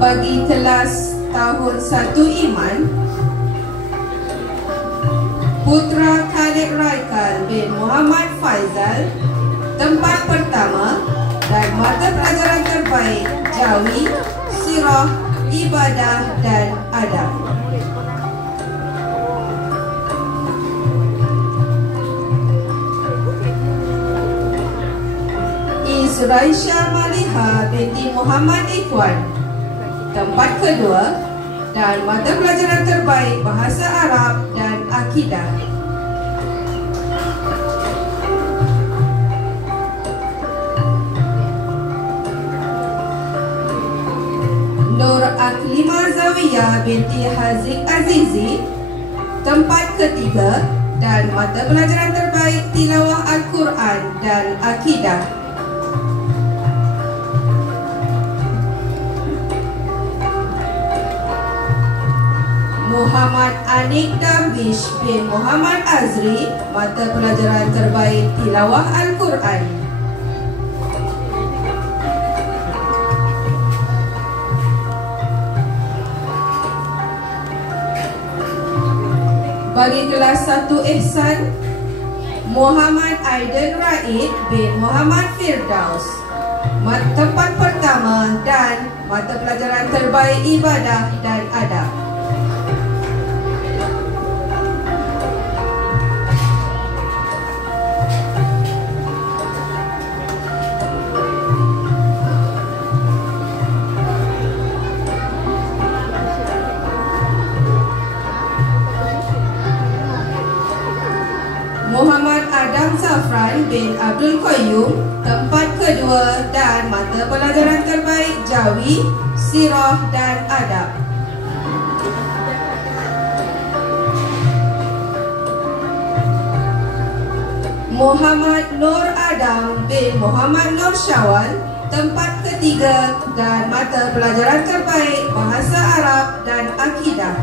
Bagi kelas tahun 1 Iman, Putra Khalid Raikal bin Muhammad Faizal, tempat pertama, dan mata pelajaran terbaik Jawi, Sirah, Ibadah dan Adab. Raisya Maliha binti Muhammad Ikhwan, tempat kedua, dan mata pelajaran terbaik Bahasa Arab dan Akidah. Nur Aklima Zawiyah binti Haziq Azizi, tempat ketiga, dan mata pelajaran terbaik Tilawah Al-Quran dan Akidah. Muhammad Anik Darwish bin Muhammad Azri, mata pelajaran terbaik Tilawah Al-Quran. Bagi kelas 1 Ihsan, Muhammad Aiden Raid bin Muhammad Firdaus, tempat pertama, dan mata pelajaran terbaik Ibadah dan Adab. Muhammad Adam Zafran bin Abdul Qayyum, tempat kedua, dan mata pelajaran terbaik Jawi, Sirah dan Adab. Muhammad Nur Adam bin Muhammad Nur Syawal, tempat ketiga, dan mata pelajaran terbaik Bahasa Arab dan Akidah.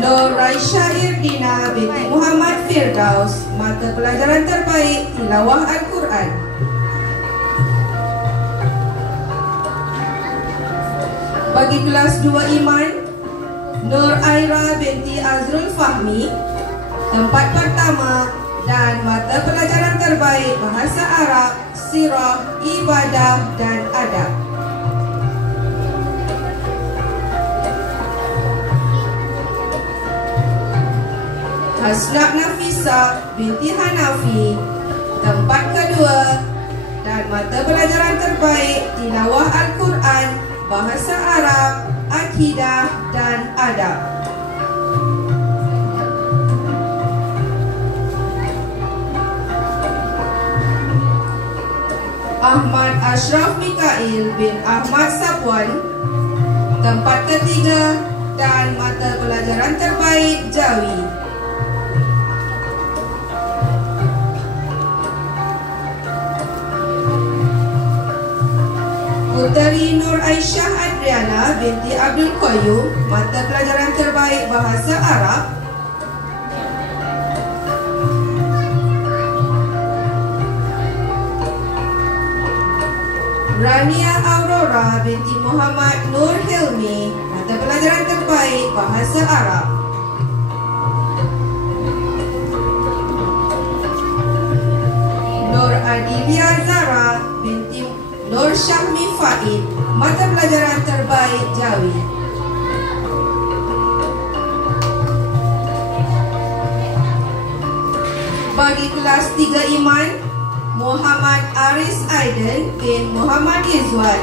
Nur Raisya Irdina binti Muhammad Firdaus, mata pelajaran terbaik Tilawah Al-Quran. Bagi kelas 2 Iman, Nur Aira binti Azrul Fahmi, tempat pertama, dan mata pelajaran terbaik Bahasa Arab, Sirah, Ibadah dan Adab. Hasnat Nafisa binti Hanafi, tempat kedua, dan mata pelajaran terbaik Tilawah Al-Quran, Bahasa Arab, Akidah dan Adab. Ahmad Ashraf Mikail bin Ahmad Sapwan, tempat ketiga, dan mata pelajaran terbaik Jawi. Puteri Nur Aisyah Adriana binti Abdul Qayyum, mata pelajaran terbaik Bahasa Arab. Rania Aurora binti Muhammad Nur Hilmi, mata pelajaran terbaik Bahasa Arab. Nur Adilia Zara binti Nur Syahmi Faid, mata pelajaran terbaik Jawi. Bagi kelas 3 Iman, Muhammad Aris Aiden bin Muhammad Izwan,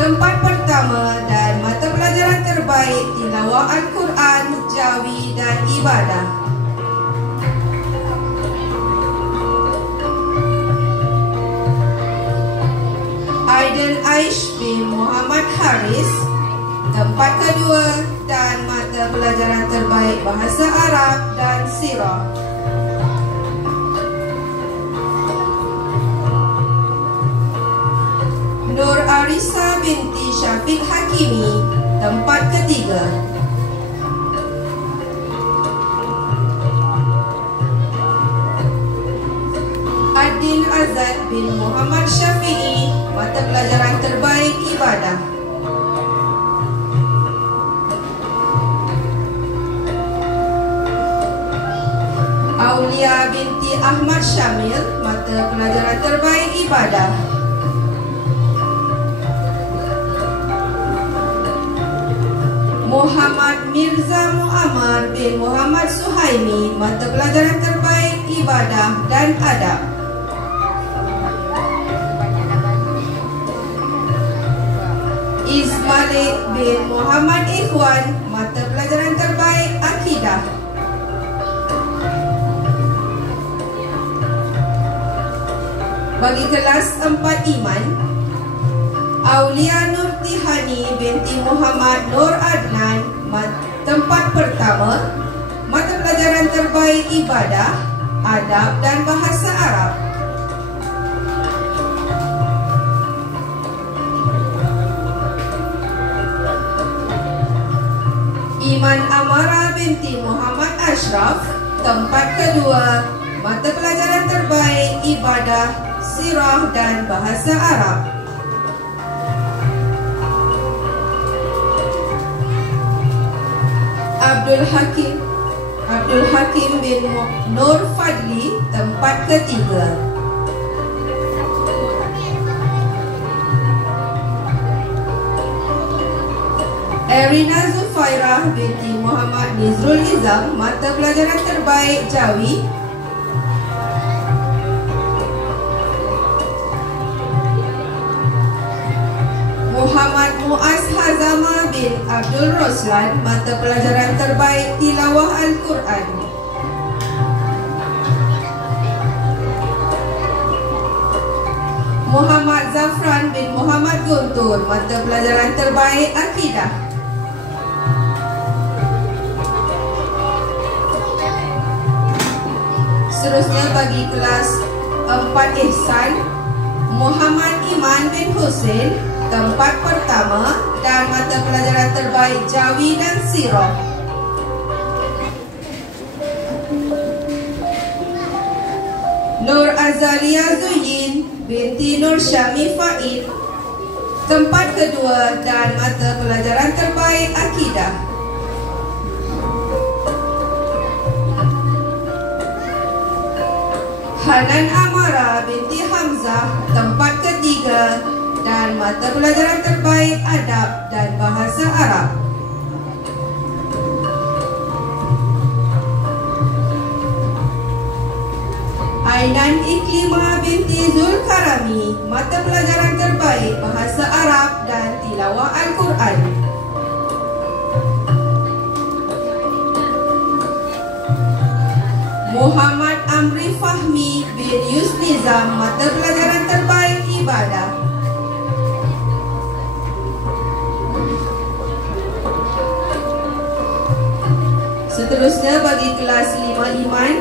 tempat pertama, dan mata pelajaran terbaik Tilawah Al-Quran, Jawi dan Ibadah. Aiden Aish bin Muhammad Haris, tempat kedua, dan mata pelajaran terbaik Bahasa Arab dan Sirah. Nur Arisa binti Syafiq Hakimi, tempat ketiga. Muhammad Syafi'i, mata pelajaran terbaik ibadah. Aulia binti Ahmad Syamil, mata pelajaran terbaik ibadah. Muhammad Mirza Muammar bin Muhammad Suhaimi, mata pelajaran terbaik ibadah dan adab. Ismail bin Muhammad Ikhwan, mata pelajaran terbaik akidah. Bagi kelas 4 iman, Aulia Nur Tihani binti Muhammad Nur Adnan, tempat pertama, mata pelajaran terbaik ibadah, adab dan bahasa Arab. Iman Amara binti Muhammad Ashraf, tempat kedua, mata pelajaran terbaik ibadah, sirah dan bahasa Arab. Abdul Hakim bin Nur Fadli, tempat ketiga. Erina Zufairah binti Muhammad Nizrul Nizam, mata pelajaran terbaik Jawi. Muhammad Muaz Hazama bin Abdul Roslan, mata pelajaran terbaik tilawah Al-Quran. Muhammad Zafran bin Muhammad Guntur, mata pelajaran terbaik akidah. Seterusnya bagi kelas 4 Ihsan, Muhammad Iman bin Husin, tempat pertama dan mata pelajaran terbaik Jawi dan Sirah. Nur Azalia Zuyin binti Nur Syami Faid, tempat kedua dan mata pelajaran terbaik akidah. Hanan Amara binti Hamzah, tempat ketiga dan mata pelajaran terbaik adab dan bahasa Arab. Ainan Iklimah binti Zulkarami, mata pelajaran terbaik bahasa Arab dan tilawah Al-Quran. Muhammad Amri Fahmi bin Yusnizam, mata pelajaran terbaik ibadah. Seterusnya bagi kelas 5 iman,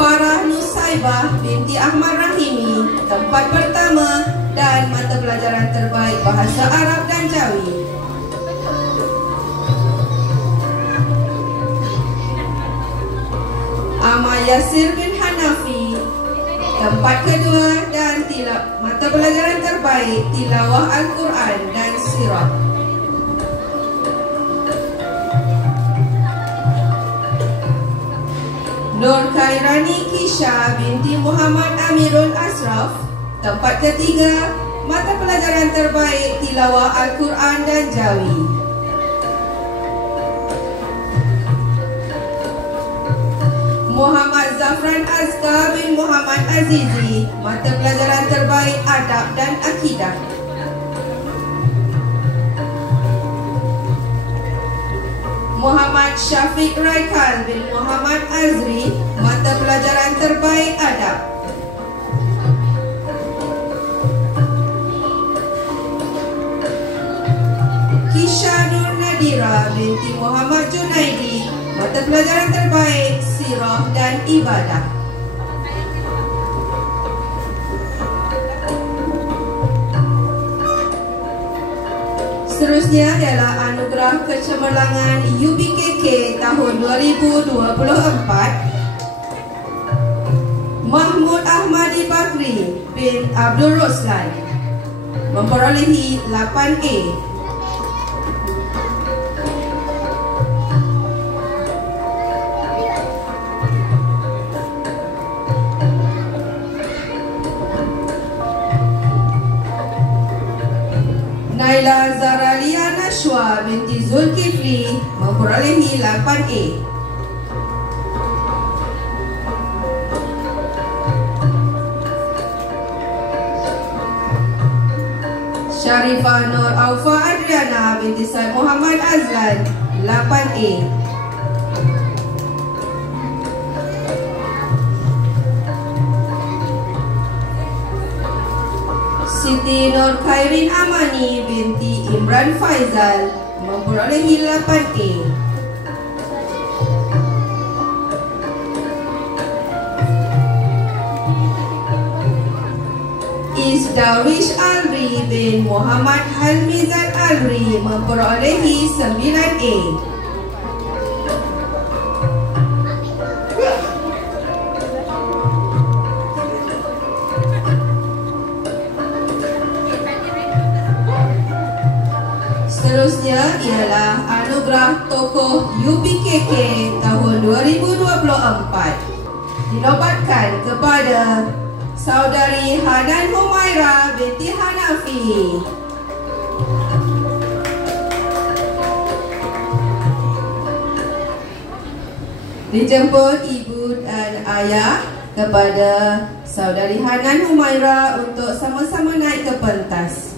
Farah Nusaibah binti Ahmad Rahimi, tempat pertama dan mata pelajaran terbaik bahasa Arab dan Jawi. Amal Yasir bin Hanafi, tempat kedua dan mata pelajaran terbaik tilawah Al-Quran dan sirah. Nur Khairani Kisha binti Muhammad Amirul Asraf, tempat ketiga, mata pelajaran terbaik tilawah Al-Quran dan Jawi. Muhammad Zafran Azka bin Muhammad Azizi, mata pelajaran terbaik adab dan akidah. Muhammad Syafiq Raikal bin Muhammad Azri, mata pelajaran terbaik adab. Kisha Nur Nadira binti Muhammad Junaidi, mata pelajaran terbaik sirah dan ibadah. Seterusnya adalah anugerah kecemerlangan UBKK tahun 2024. Mahmud Ahmadi Bakri bin Abdul Roslan memperolehi 8A. Naila Zaralia Nashwa binti Zulkifli memperolehi 8A. Sharifah Nur Aufa Adriana binti Said Muhammad Azlan 8A. Siti Nur Khairin Amani binti Imran Faizal memperolehi 8A. Darwish Alri bin Muhammad Halmizan Alri memperolehi 9A. Seterusnya ialah anugerah tokoh UPKK tahun 2024 dinobatkan kepada Saudari Hanan Humaira binti Hanafi. Dijemput ibu dan ayah kepada Saudari Hanan Humaira untuk sama-sama naik ke pentas.